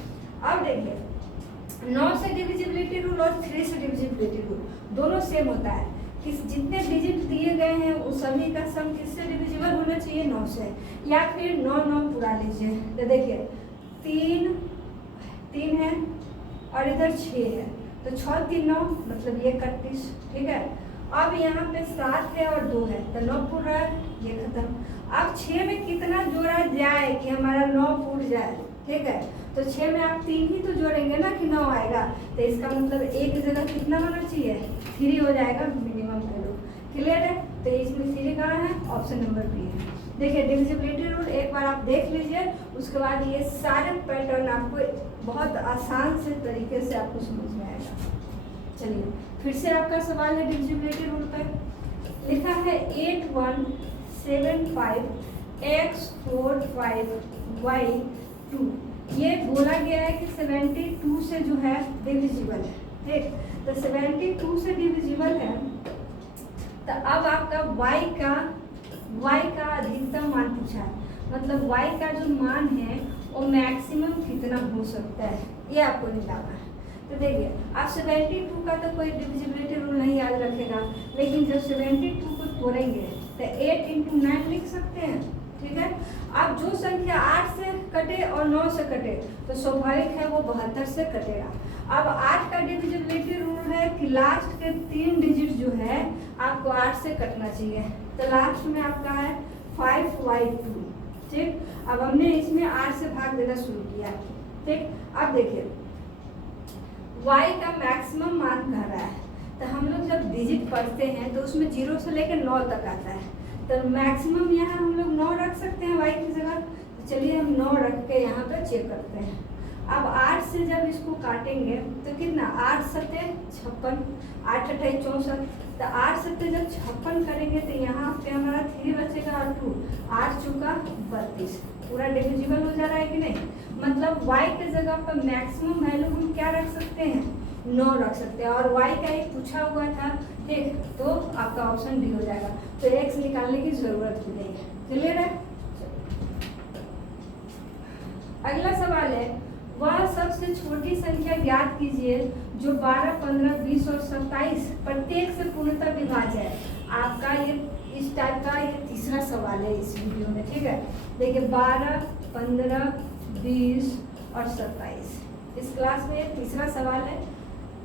अब देखिए 9 से डिविजिबिलिटी रूल और 3 से डिविजिबिलिटी रूल दोनों सेम होता है कि जितने डिजिट दिए गए हैं उस सभी का सम किससे डिविजिबल होना चाहिए, 9 से, या फिर 9 9 पूरा लीजिए। तो देखिए 3 है और इधर 6 है, तो 6 3 9 मतलब ये 31, ठीक है। अब यहाँ पे 7 है और 2 है, तो 9 पूरा है, ये खत्म। अब 6 में कितना जोड़ा जाए कि हमारा 9 पूर जाए, ठीक है। तो 6 में आप 3 ही तो जोड़ेंगे ना कि 9 आएगा, तो इसका मतलब एक जगह कितना होना चाहिए, 3 हो जाएगा मिनिमम वैल्यू। क्लियर है। तो इसमें 3 कहाँ है, ऑप्शन नंबर बी है। देखिए डिविजिबिलिटी रूल एक बार आप देख लीजिए, उसके बाद ये सारे पैटर्न आपको बहुत आसान से तरीके से आपको समझ में आएगा। चलिए फिर से आपका सवाल है डिविजिबिलिटी रूल पर। लिखा है 8 1 7 5 x 4 5 y 2। ये बोला गया है कि 72 से जो है डिविजिबल है, ठीक। तो 72 से डिविजिबल है, तो अब आपका y का अधिकतम मान पूछा है, मतलब y का जो मान है वो मैक्सिमम कितना हो सकता है, ये आपको निकालना है। तो देखिए आप 72 का तो कोई डिविजिबिलिटी रूल नहीं याद रखेगा, लेकिन जब 72 को तोड़ेंगे तो 8 × 9 लिख सकते हैं, ठीक है। अब जो संख्या 8 से कटे और 9 से कटे तो स्वाभाविक है वो 72 से कटेगा। अब 8 का डिविजिबिलिटी रूल है कि लास्ट के 3 डिजिट जो है आपको 8 से कटना चाहिए, तो लास्ट में आपका है 5y2, ठीक। अब हमने इसमें 8 से भाग देना शुरू किया, ठीक। अब देखिए y का मैक्सिमम मान कह रहा है, तो हम लोग जब डिजिट पढ़ते हैं तो उसमें 0 से लेकर 9 तक आता है, तो मैक्सिमम यहाँ हम लोग 9 रख सकते हैं y की जगह। तो चलिए हम 9 रख के यहाँ पे चेक करते हैं। अब 8 से जब इसको काटेंगे तो कितना, 8 सत्ते 56, 8 अट्ठाई 64, तो 8 सत्ते जब 56 करेंगे तो यहाँ पे हमारा 3 बचेगा और 2, 8 चौका 32, पूरा डिविजिबल हो जा रहा है कि नहीं। मतलब y के जगह पर मैक्सिमम वैल्यू हम क्या रख सकते हैं, 9 रख सकते हैं, और y का एक पूछा हुआ था, ठीक। तो आपका ऑप्शन डी हो जाएगा, तो x निकालने की जरूरत भी नहीं है। क्लियर है। अगला सवाल है, वह सबसे छोटी संख्या ज्ञात कीजिए जो 12 15 20 और 27 प्रत्येक से पूर्णतः विभाज्य है। आपका ये इस टाइप का ये तीसरा सवाल है इस वीडियो में, ठीक है। देखिए 12 15 20 और 27 इस क्लास में तीसरा सवाल है।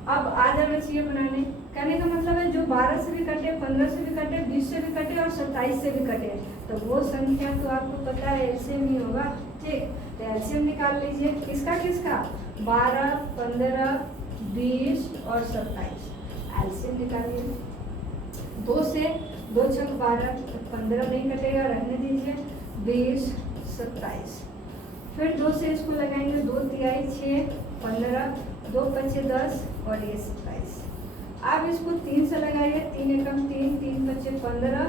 अब आ जाना चाहिए बनाने, कहने का मतलब है जो 12 से भी कटे, 15 से भी कटे, 20 से भी कटे और 27 से भी कटे, तो वो संख्या तो आपको पता है एलसीएम ही होगा, ठीक। तो एलसीएम निकाल लीजिए, किसका 12 15 20 और 27 एलसीएम निकालिए। 2 से 2 छक 12, 15 नहीं कटेगा, रहने दीजिए, 20 27, फिर 2 से इसको लगाएंगे, 2 तिहाई 6 15, 2 पच्चे 10 और ये 27। अब इसको 3 से लगाइए, 3 एकम 3, 3 पच्चे 15,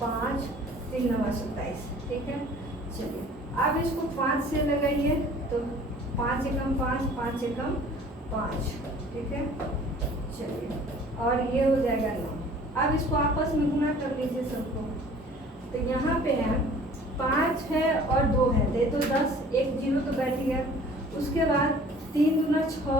5 3 9 27, ठीक है। चलिए अब इसको 5 से लगाइए, तो 5 एकम 5, 5 एकम 5, ठीक है। चलिए, और ये हो जाएगा 9। अब इसको आपस में गुना कर लीजिए सबको। तो यहाँ पे है 5 है और 2 है, दे तो 10, एक 0 तो बैठ गया। उसके बाद 3 दूना 6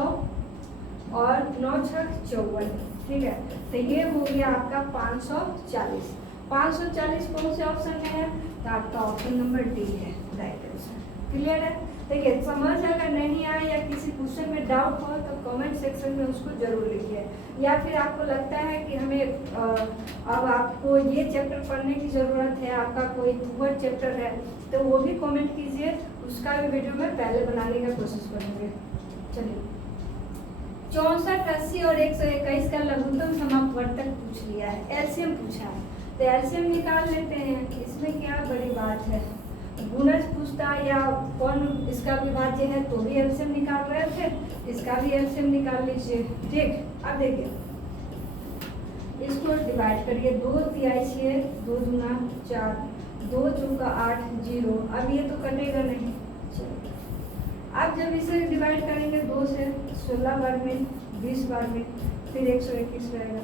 और 9 छक 54, ठीक है। तो ये हो गया आपका 540। 540 कौन से ऑप्शन में है? तो आपका ऑप्शन नंबर डी है राइट आंसर। क्लियर है? देखिए, समझ अगर नहीं आए या किसी क्वेश्चन में डाउट हो तो कमेंट सेक्शन में उसको जरूर लिखिए, या फिर आपको लगता है कि हमें अब आपको ये चैप्टर पढ़ने की ज़रूरत है, आपका कोई वर्ड चैप्टर है, तो वो भी कमेंट कीजिए, उसका भी वीडियो में पहले बनाने का कोशिश करेंगे। चलिए, 64, 80 और 121 का लघुत्तम समापवर्तक पूछ लिया है, एलसीएम पूछा है, तो एलसीएम निकाल लेते हैं। इसमें क्या बड़ी बात है, गुणज पूछता या कौन इसका विभाज्य है तो भी एलसीएम निकाल रहे थे, इसका भी एलसीएम निकाल लीजिए, ठीक। अब देखिए, इसको डिवाइड करिए, 2 तिहाई 6, 2 दूना 4, 2 चौका 8, 0। अब ये तो कटेगा नहीं। चलिए, अब जब इसे डिवाइड करेंगे 2 से, 16 बार में, 20 बार में, फिर 121 रहेगा।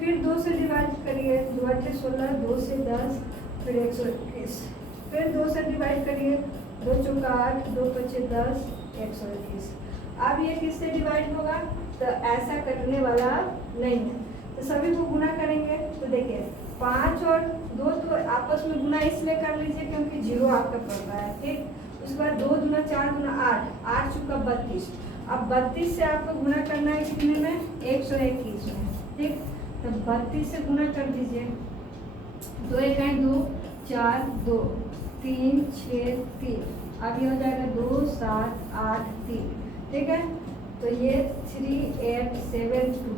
फिर 2 से डिवाइड करिए, 2 8 16, 2 से 10, फिर 121। फिर 2 से डिवाइड करिए, 2 चौका 8, 2 पचे 10, 121। अब ये किससे डिवाइड होगा? तो ऐसा कटने वाला नहीं है, तो सभी को गुना करेंगे। तो देखिए, 5 और 2 तो आपस में गुना इसलिए कर लीजिए क्योंकि 0 आपका पड़ रहा है, ठीक। उसके बाद 2 दूना 4 दूना 8, 8 चौका 32। अब 32 से आपको गुना करना है कितने में? 121 में, ठीक। तो 32 से गुना कर दीजिए, 2 1 2, 4 2, 3 6 3। अब ये हो जाएगा 2 7 8 3, ठीक है। तो ये 3872,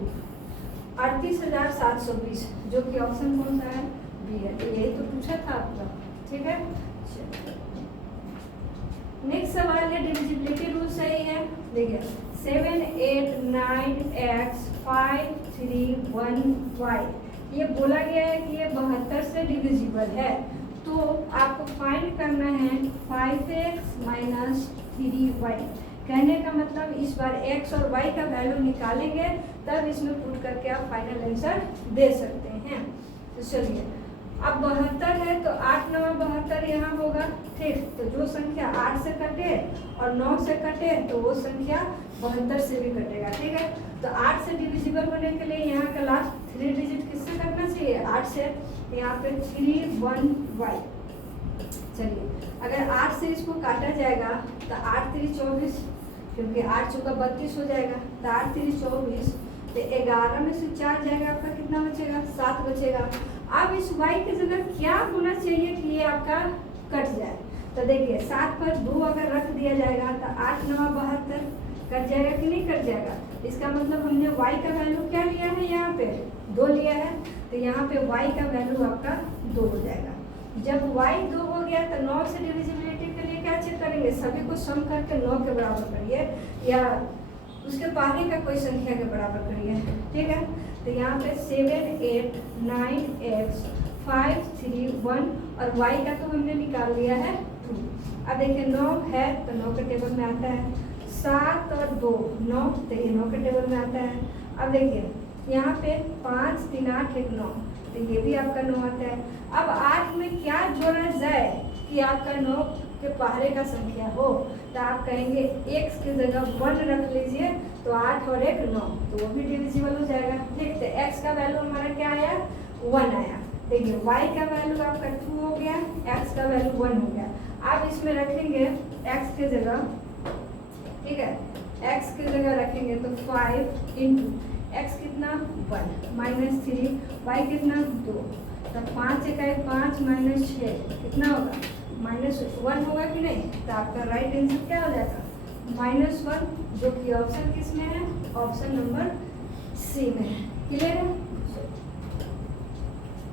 38,720, जो कि ऑप्शन कौन सा है? बी है। तो यही तो पूछा था आपका, ठीक है। नेक्स्ट सवाल है, डिविजिबिलिटी रूल सही है। देखिए, 7 8 9 x 5 3 1 y, ये बोला गया है कि ये 72 से डिविजिबल है, तो आपको फाइंड करना है 5x माइनस 3y। कहने का मतलब इस बार x और y का वैल्यू निकालेंगे तब इसमें पुट करके आप फाइनल आंसर दे सकते हैं। तो चलिए, अब 72 है तो 8 9 72 यहाँ होगा, ठीक। तो जो संख्या 8 से कटे और 9 से कटे तो वो संख्या 72 से भी कटेगा, ठीक है। तो 8 से डिविजिबल होने के लिए यहाँ का लास्ट 3 डिजिट किससे करना चाहिए? 8 से। यहाँ पे 3 1 y। चलिए, अगर 8 से इसको काटा जाएगा तो 8 3 24, क्योंकि 8 चौका 32 हो जाएगा, तो 8 3 24। तो 11 में से 4 जाएगा, आपका कितना बचेगा? 7 बचेगा। अब इस y की जगह क्या होना चाहिए कि ये आपका कट जाए? तो देखिए, 7 पर 2 अगर रख दिया जाएगा तो 8 9 72 कट जाएगा कि नहीं कट जाएगा? इसका मतलब हमने y का वैल्यू क्या लिया है? यहाँ पे 2 लिया है, तो यहाँ पे y का वैल्यू आपका 2 हो जाएगा। जब y 2 हो गया तो 9 से डिविजिबिलिटी के लिए क्या चेक करेंगे? सभी को सम करके 9 के बराबर करिए या उसके पहले का कोई संख्या के बराबर करिए, ठीक है। तो यहाँ पे 7 8 9 x 5 3 1 और y का तो हमने निकाल लिया है 2। अब देखिए, 9 है तो 9 के टेबल में आता है, 7 और 2 9, तो ये 9 के टेबल में आता है। अब देखिए, यहाँ पे 5 3 8 1 9, तो ये भी आपका 9 आता है। अब 8 में क्या जोड़ा जाए कि आपका 9 के पहले का संख्या हो? तो आप कहेंगे x की जगह 1 रख लीजिए, तो 8 और 1 9, तो वो भी डिविजिबल हो जाएगा, ठीक। तो x का वैल्यू हमारा क्या आया? 1 आया। देखिए, y का वैल्यू आपका 2 हो गया, x का वैल्यू 1 हो गया। आप इसमें रखेंगे x की जगह, ठीक है, x की जगह रखेंगे तो 5 इंटू x कितना? 1 माइनस 3, y कितना? 2, तो 5 1 5 माइनस 6 कितना होगा? -1 होगा कि नहीं? तो आपका राइट आंसर क्या हो जाएगा? -1, जो कि ऑप्शन किस में है? ऑप्शन नंबर सी में है। क्लियर है?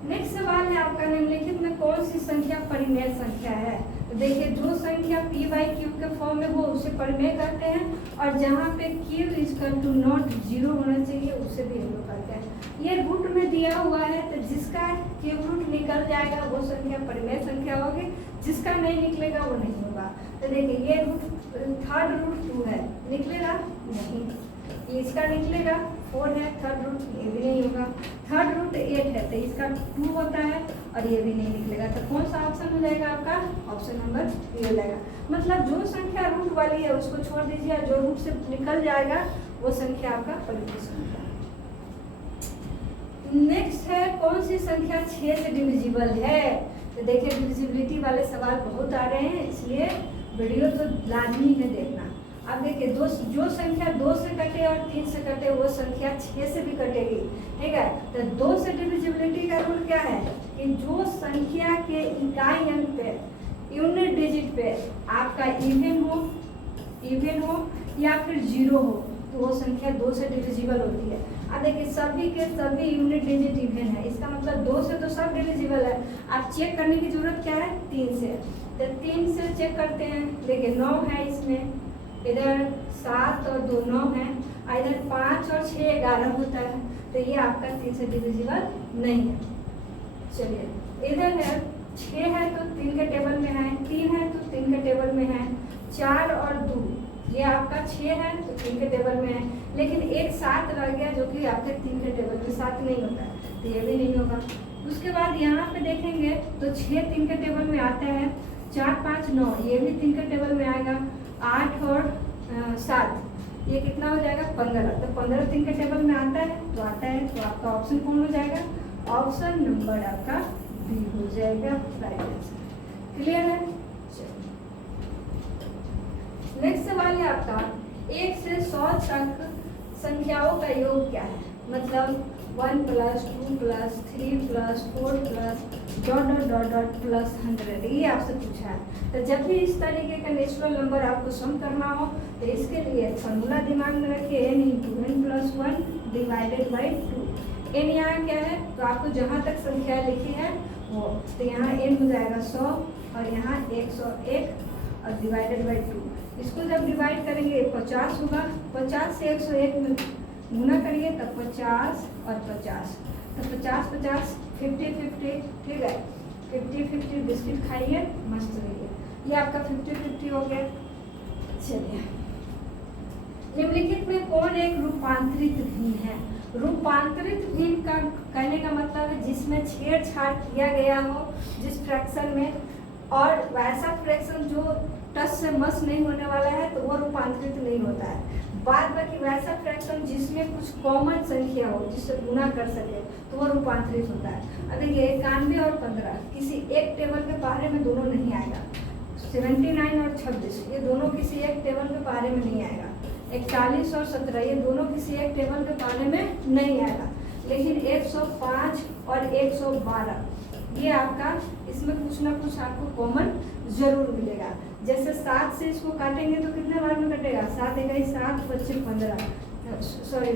नेक्स्ट सवाल है आपका, निम्नलिखित में कौन सी संख्या परिमेय संख्या है? तो देखिए, जो संख्या p/q के फॉर्म में हो उसे परिमेय कहते हैं, और जहाँ पे q = नॉट 0 होना चाहिए उसे भी हम लोग कहते हैं। ये रूट में दिया हुआ है, तो जिसका क्यूब रूट निकल जाएगा वो संख्या परिमेय संख्या होगी, जिसका नहीं निकलेगा वो नहीं होगा। तो देखिए ये थर्ड रूट 2 है, निकलेगा नहीं। ये इसका निकलेगा 4 है, थर्ड रूट ये भी नहीं होगा। थर्ड रूट 8 है तो इसका 2 होता है और ये भी नहीं निकलेगा। तो कौन सा ऑप्शन हो जाएगा आपका? ऑप्शन नंबर बी हो जाएगा। मतलब जो संख्या रूट वाली है उसको छोड़ दीजिए और जो रूट से निकल जाएगा वो संख्या आपका पॉजिटिव संख्या। नेक्स्ट है कौन सी संख्या 6 से डिविजिबल है? तो देखिए डिविजिबिलिटी वाले सवाल बहुत आ रहे हैं, इसलिए वीडियो तो लाजमी है देखना। अब देखिए जो संख्या 2 से कटे और 3 से कटे वो संख्या 6 से भी कटेगी, ठीक है। तो 2 से डिविजिबिलिटी का रूल क्या है कि जो संख्या के इकाई अंक पे यूनिट डिजिट पे आपका इवन हो या फिर 0 हो तो वो संख्या 2 से डिविजिबल होती है। अब देखिए सभी के सभी यूनिट डिजिट इवन है, इसका मतलब 2 से तो सब डिविजिबल है। आप चेक करने की जरूरत क्या है? 3 से। तो 3 से चेक करते हैं। देखिए 9 है इसमें, इधर 7 और 2 9 है, इधर 5 और 6 11 होता है। तो ये आपका 3 से डिविजिबल नहीं है। चलिए इधर है 6 है तो 3 के टेबल में है, 3 है तो 3 के टेबल में है, 4 और 2 ये आपका 6 है तो 3 के टेबल में है, लेकिन एक 7 रह गया जो कि आपके 3 के टेबल में 7 नहीं होता है, तो ये भी नहीं होगा। उसके बाद यहाँ पे देखेंगे तो 6 3 के टेबल में आता है, 4 5 9 ये भी 3 के टेबल में आएगा, 8 और 7 ये कितना हो जाएगा? 15। तो 15 3 के टेबल में आता है तो आपका ऑप्शन कौन हो जाएगा? ऑप्शन नंबर आपका बी हो जाएगा राइट आंसर। क्लियर है? नेक्स्ट सवाल है आपका 1 से 100 तक संख्याओं का योग क्या है? मतलब 1 + 2 + 3 + 4 + ... +100 ये आपसे पूछा है। तो जब भी इस तरीके का नेचुरल नंबर आपको सम करना हो तो इसके लिए फॉर्मूला दिमाग में रखिए n × n + 1 / 2। n यहाँ क्या है? तो आपको जहाँ तक संख्या लिखी है वो, तो यहाँ n हो जाएगा 100 और यहाँ 101 और /2। इसको जब डिवाइड करेंगे 50 होगा, 50 से 101 में गुना करिए तब 50 और 50, तो 50 50 50 50, ठीक है। 50 50 बिस्किट खाइए मस्त रहिए, ये आपका 50 50 हो गया। चलिए निम्नलिखित में कौन एक रूपांतरित भिन्न है? रूपांतरित भिन्न का कहने का मतलब है जिसमें छेड़छाड़ किया गया हो जिस फ्रैक्शन में, और वैसा फ्रैक्शन जो टस से मस नहीं होने वाला है तो वो रूपांतरित नहीं होता है। बाद बाकी वैसा फ्रैक्शन जिसमें कुछ कॉमन संख्या हो जिससे गुना कर सके तो वो रूपांतरित होता है। अब देखिए 91 और 15 किसी एक टेबल के पहाड़े में दोनों नहीं आएगा। 79 और 26 ये दोनों किसी एक टेबल के पहाड़े में नहीं आएगा। 41 और 17 ये दोनों किसी एक टेबल के पहाड़े में नहीं आएगा। लेकिन 105 और 112 ये आपका इसमें कुछ ना कुछ आपको कॉमन जरूर मिलेगा। जैसे 7 से इसको काटेंगे तो कितने बार में कटेगा? 7 × 7 = 15, सॉरी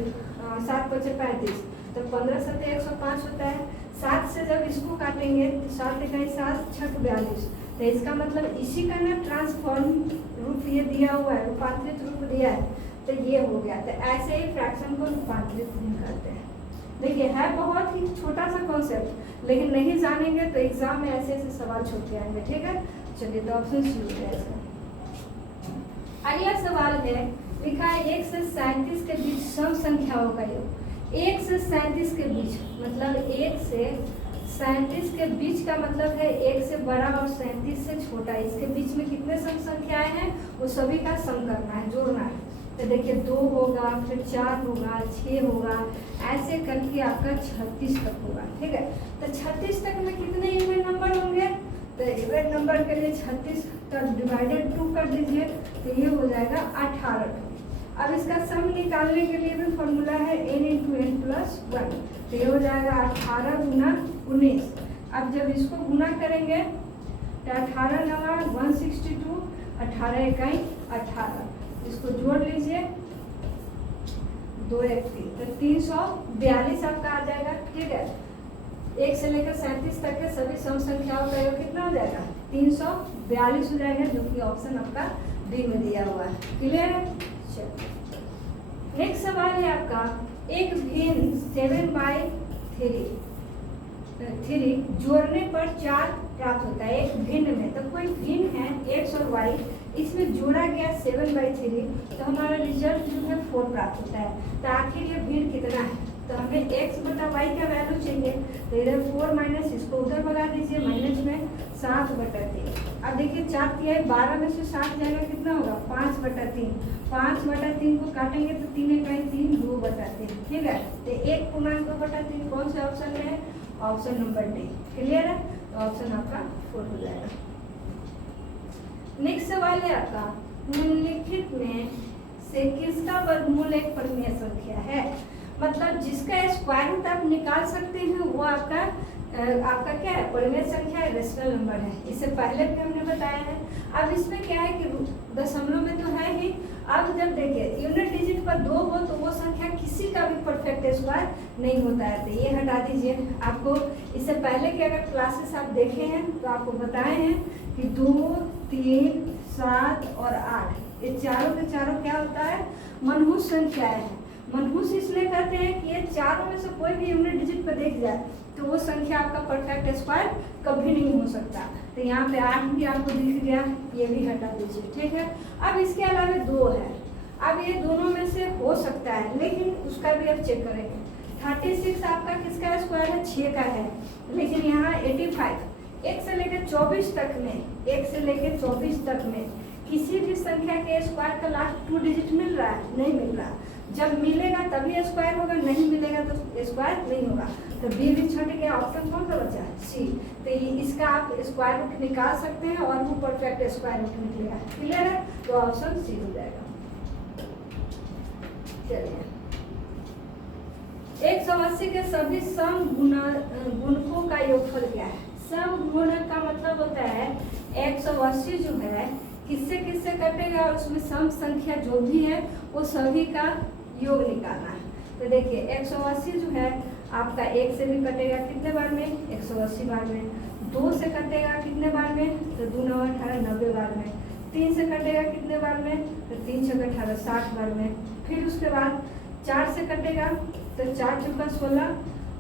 7 × 35, तो 15 × 7 = 105 होता है। 7 से जब इसको काटेंगे तो 7 × 7 = 6 × 42, तो इसका मतलब इसी का ना ट्रांसफॉर्म रूप ये दिया हुआ है, रूपांतरित रूप दिया है, तो ये हो गया। तो ऐसे ही फ्रैक्शन को रूपांतरित नहीं करते हैं। देखिए है बहुत ही छोटा सा कॉन्सेप्ट, लेकिन नहीं जानेंगे तो एग्जाम में ऐसे ऐसे सवाल छूट जाएंगे, ठीक है। चलिए तो ऑप्शन सी हो गया इसका। अगला सवाल है, लिखा है 1 से 37 के बीच सम संख्याओं का योग। 1 से 37 के बीच मतलब 1 से 37 के बीच का मतलब है 1 से बड़ा और 37 से छोटा, इसके बीच में कितने सम संख्याएं हैं वो सभी का सम करना है, जोड़ना है। तो देखिए 2 होगा, फिर 4 होगा, 6 होगा, ऐसे करके आपका 36 तक होगा, ठीक है। तो 36 तक में कितने इवन नंबर होंगे? तो इवन नंबर के लिए 36 तक डिवाइडेड 2 कर दीजिए तो ये हो जाएगा 18। अब इसका सम निकालने के लिए भी फॉर्मूला है n × n + 1, तो ये हो जाएगा 18 × 19। अब जब इसको गुना करेंगे तो 18 × 9 = 162, 18 × 1 = 18, इसको जोड़ लीजिए 2 1 3, तो 342 आपका आ जाएगा, ठीक है। 1 से लेकर 37 तक के सभी सम संख्याओं का योग कितना हो जाएगा? 342 हो जाएगा, जो कि ऑप्शन आपका बी में दिया हुआ है। क्लियर है? नेक्स्ट सवाल है आपका एक भिन्न 7/3 3 जोड़ने पर 4 प्राप्त होता है एक भिन्न में। तो कोई भिन्न है x और y, इसमें जोड़ा गया 7/3, तो हमारा रिजल्ट जो है 4 प्राप्त होता है। तो आखिर ये भिन्न कितना है, तो हमें x बटा y का वैल्यू चाहिए। तो इधर 4 माइनस, इसको उधर भगा दीजिए, माइनस में 7/3। अब देखिए 4 तिहाई 12 में से 7 जाएगा, कितना होगा 5/3। 5/3 को काटेंगे तो 3 इकाई 3, 2/3, ठीक है। तो 1/2/3 कौन से ऑप्शन में है, ऑप्शन नंबर डी। क्लियर है, तो ऑप्शन आपका 4 हो जाएगा। नेक्स्ट सवाल है आपका, निम्नलिखित में से किसका वर्गमूल एक परिमेय संख्या है। मतलब जिसका स्क्वायर रूट आप निकाल सकते हैं वो आपका क्या है, परिमेय संख्या है, रेशनल नंबर है। इससे पहले भी हमने बताया है। अब इसमें क्या है कि दशमलव में तो है ही। अब जब देखिए यूनिट डिजिट पर 2 हो तो वो संख्या किसी का भी परफेक्ट स्क्वायर नहीं होता है। तो ये हटा दीजिए। आपको इससे पहले के अगर क्लासेस आप देखे हैं तो आपको बताए हैं कि 2, 3, 7 और 8 ये चारों के चारों क्या होता है, मनहूस संख्याएं हैं। मनहूस इसलिए कहते हैं कि ये चारों में से कोई भी यूनिट डिजिट पर देख जाए तो वो संख्या आपका परफेक्ट स्क्वायर कभी नहीं हो सकता। तो यहाँ पे 8 भी आपको दिख गया, ये भी हटा दीजिए, ठीक है। अब इसके अलावा 2 है। अब ये दोनों में से हो सकता है, लेकिन उसका भी अब चेक करेंगे। 36 आपका किसका स्क्वायर है, 6 का है। लेकिन यहाँ 85 1 से लेकर 24 तक में, 1 से लेकर 24 तक में किसी भी संख्या के स्क्वायर का लास्ट 2 डिजिट मिल रहा है, नहीं मिल रहा। जब मिलेगा तभी स्क्वायर होगा, नहीं मिलेगा तो स्क्वायर नहीं होगा। तो बी भी छट गया, ऑप्शन कौन सा बचा, सी। तो इसका आप स्क्वायर रूट निकाल सकते हैं और वो परफेक्ट स्क्वायर रूट निकलेगा। क्लियर है, तो ऑप्शन सी हो जाएगा। चलिए 180 के सभी सम गुणकों का योगफल क्या है। सम गुणक का मतलब होता है 180 जो है किससे किससे कटेगा और उसमें सम संख्या जो भी है वो सभी का योग निकालना है। तो देखिए 180 जो है आपका 1 से भी कटेगा कितने बार में, 180 बार में। 2 से कटेगा कितने बार में, तो 2 9 18 90 बार में। 3 से कटेगा कितने बार में, तो 3 6 18 60 बार में। फिर उसके बाद 4 से कटेगा तो 4 चौका 16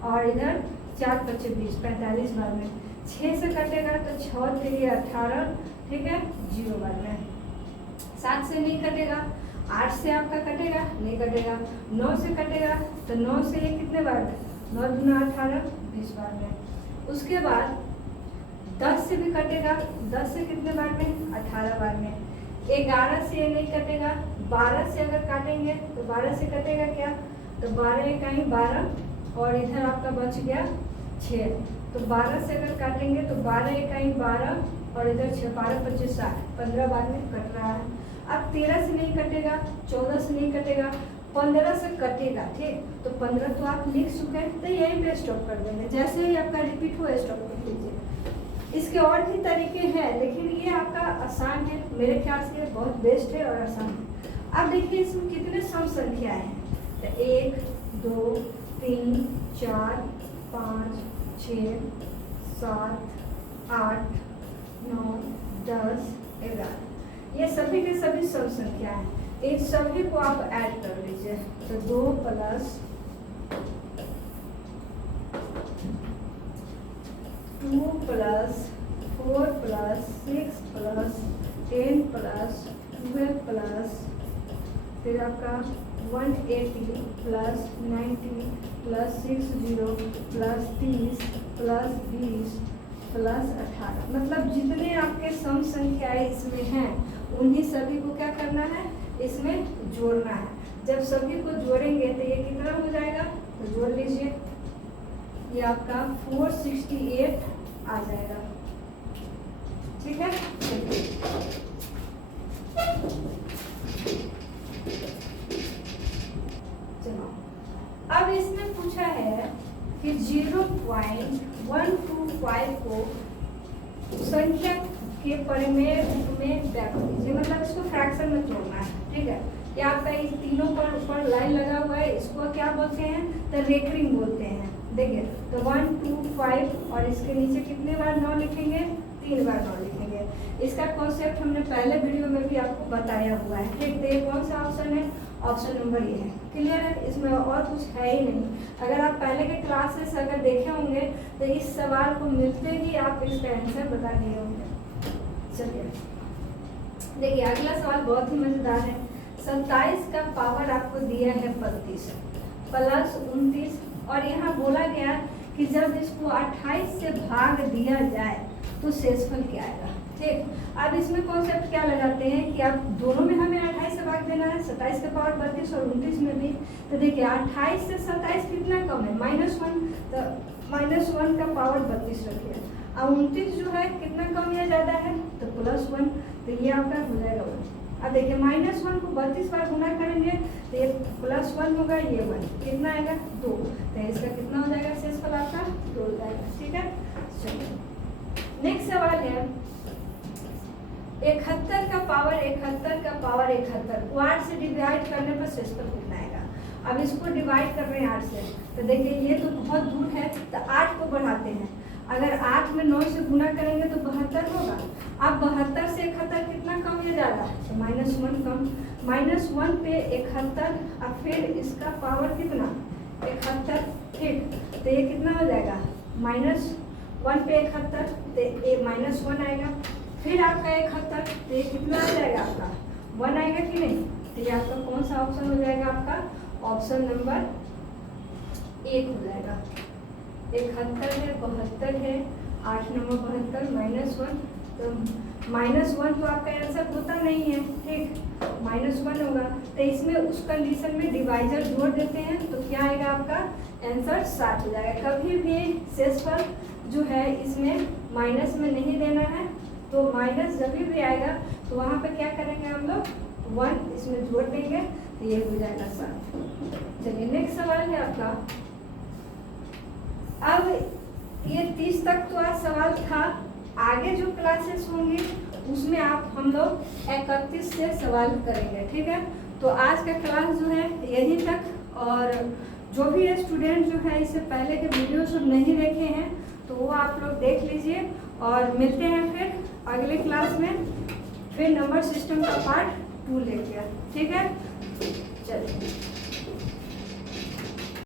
और इधर 4 5 20 45 बार में। 6 से कटेगा तो 6 3 18, ठीक है, 0 बार में। 7 से नहीं कटेगा। 8 से आपका कटेगा, नहीं कटेगा। 9 से कटेगा तो 9 से ये कितने बार में, 9 दूना 18 20 बार में। उसके बाद 10 से भी कटेगा, 10 से कितने बार में, 18 बार में। 11 से ये नहीं कटेगा। 12 से अगर काटेंगे तो 12 से कटेगा क्या, तो 12 इकाई 12 और इधर आपका बच गया 6। तो 12 से अगर काटेंगे तो 12 इकाई 12 और इधर 6 12 25 60 15 बार में कट रहा है। अब 13 से नहीं कटेगा, 14 से नहीं कटेगा, 15 से कटेगा, ठीक। तो 15 तो आप लिख चुके हैं, तो यहीं पे स्टॉप कर देंगे। जैसे ही आपका रिपीट हो स्टॉप कर दीजिए। इसके और भी तरीके हैं, लेकिन ये आपका आसान है, मेरे ख्याल से बहुत बेस्ट है और आसान है। अब देखिए इसमें कितने सम संख्या है, तो 1 2 3 4 5 6 7 8 9 10 11, ये सभी के सभी सम संख्या है। इन सभी को आप ऐड कर लीजिए। तो 2 + 2 + 4 + 6 + 10 + 12 + फिर आपका 180 + 90 + 60 + 30 + 20 + 18, मतलब जितने आपके सम संख्याएं इसमें हैं उन्हीं सभी को क्या करना है, इसमें जोड़ना है। जब सभी को जोड़ेंगे तो ये कितना हो जाएगा, तो जोड़ लीजिए, ये आपका 468 आ जाएगा, ठीक है। चलो अब इसमें पूछा है कि 0.125 को संख्या के परिमेय में व्यक्त कीजिए, मतलब इसको फ्रैक्शन में तोड़ना है, ठीक है। ये आपका इस तीनों पर ऊपर लाइन लगा हुआ है, इसको क्या बोलते हैं, तो रेकरिंग बोलते हैं। देखिए तो 1 2 5 और इसके नीचे कितने बार 9 लिखेंगे, 3 बार 9 लिखेंगे। इसका कॉन्सेप्ट हमने पहले वीडियो में भी आपको बताया हुआ है, ठीक। तो ये कौन सा ऑप्शन है, ऑप्शन नंबर ये है। क्लियर है, इसमें और कुछ है ही नहीं। अगर आप पहले के क्लासेस अगर देखे होंगे तो इस सवाल को मिलते ही आप इसका आंसर बता दिए होंगे। चलिए देखिए अगला सवाल बहुत ही मजेदार है। 27 का पावर आपको दिया है 32 प्लस 29 और यहाँ बोला गया कि जब इसको 28 से भाग दिया जाए तो शेषफल क्या आएगा। ठीक, अब इसमें कॉन्सेप्ट क्या लगाते हैं कि आप दोनों में हमें 28 से भाग देना है, 27 का पावर 32 और 29 में भी। तो देखिए 28 से 27 कितना कम है, -1, तो -1 का पावर 32 रखिए। अब 29 जो है कितना कम या ज़्यादा है, तो +1, तो ये आपका हो जाएगा 1। अब देखिए -1 को 32 बार गुना करेंगे तो ये +1 होगा, ये 1 कितना आएगा 2, तो इसका कितना हो जाएगा शेषफल आपका 2 हो जाएगा। ठीक है, चलिए नेक्स्ट सवाल है 71 का पावर 71 को 8 से डिवाइड करने पर शेषफल कितना आएगा। अब इसको डिवाइड कर रहे हैं 8 से, तो देखिए ये तो बहुत दूर है, तो 8 को बढ़ाते हैं। अगर 8 में 9 से गुना करेंगे तो 72 होगा। अब 72 से 71 कितना कम या ज़्यादा, तो -1 कम, -1 पे 71, अब फिर इसका पावर कितना 71। ठीक, तो ये कितना हो जाएगा -1 पे 71, तो ये -1 आएगा। फिर आपका 71, तो ये कितना आ जाएगा आपका 1 आएगा कि नहीं। तो ये आपका कौन सा ऑप्शन हो जाएगा, आपका ऑप्शन नंबर 1 हो जाएगा। 71 है, 72 है, 8 नंबर 72 -1, तो -1 तो आपका आंसर होता नहीं है। ठीक, -1 होगा, तो इसमें उस कंडीशन में डिवाइजर जोड़ देते हैं तो क्या आएगा आपका आंसर 7 हो जाएगा। कभी भी शेषफल जो है इसमें माइनस में नहीं देना है, तो माइनस जब भी आएगा तो वहाँ पे क्या करेंगे हम लोग 1 इसमें जोड़ देंगे, तो ये हो जाएगा 7। चलिए नेक्स्ट सवाल है आपका। अब ये 30 तक तो आज सवाल था, आगे जो क्लासेस होंगी उसमें आप हम लोग 31 से सवाल करेंगे। ठीक है, तो आज का क्लास जो है यहीं तक, और जो भी स्टूडेंट जो है इससे पहले के वीडियो सब नहीं देखे हैं तो वो आप लोग देख लीजिए, और मिलते हैं फिर अगले क्लास में, फिर नंबर सिस्टम का पार्ट 2 लेके। ठीक है, चलिए।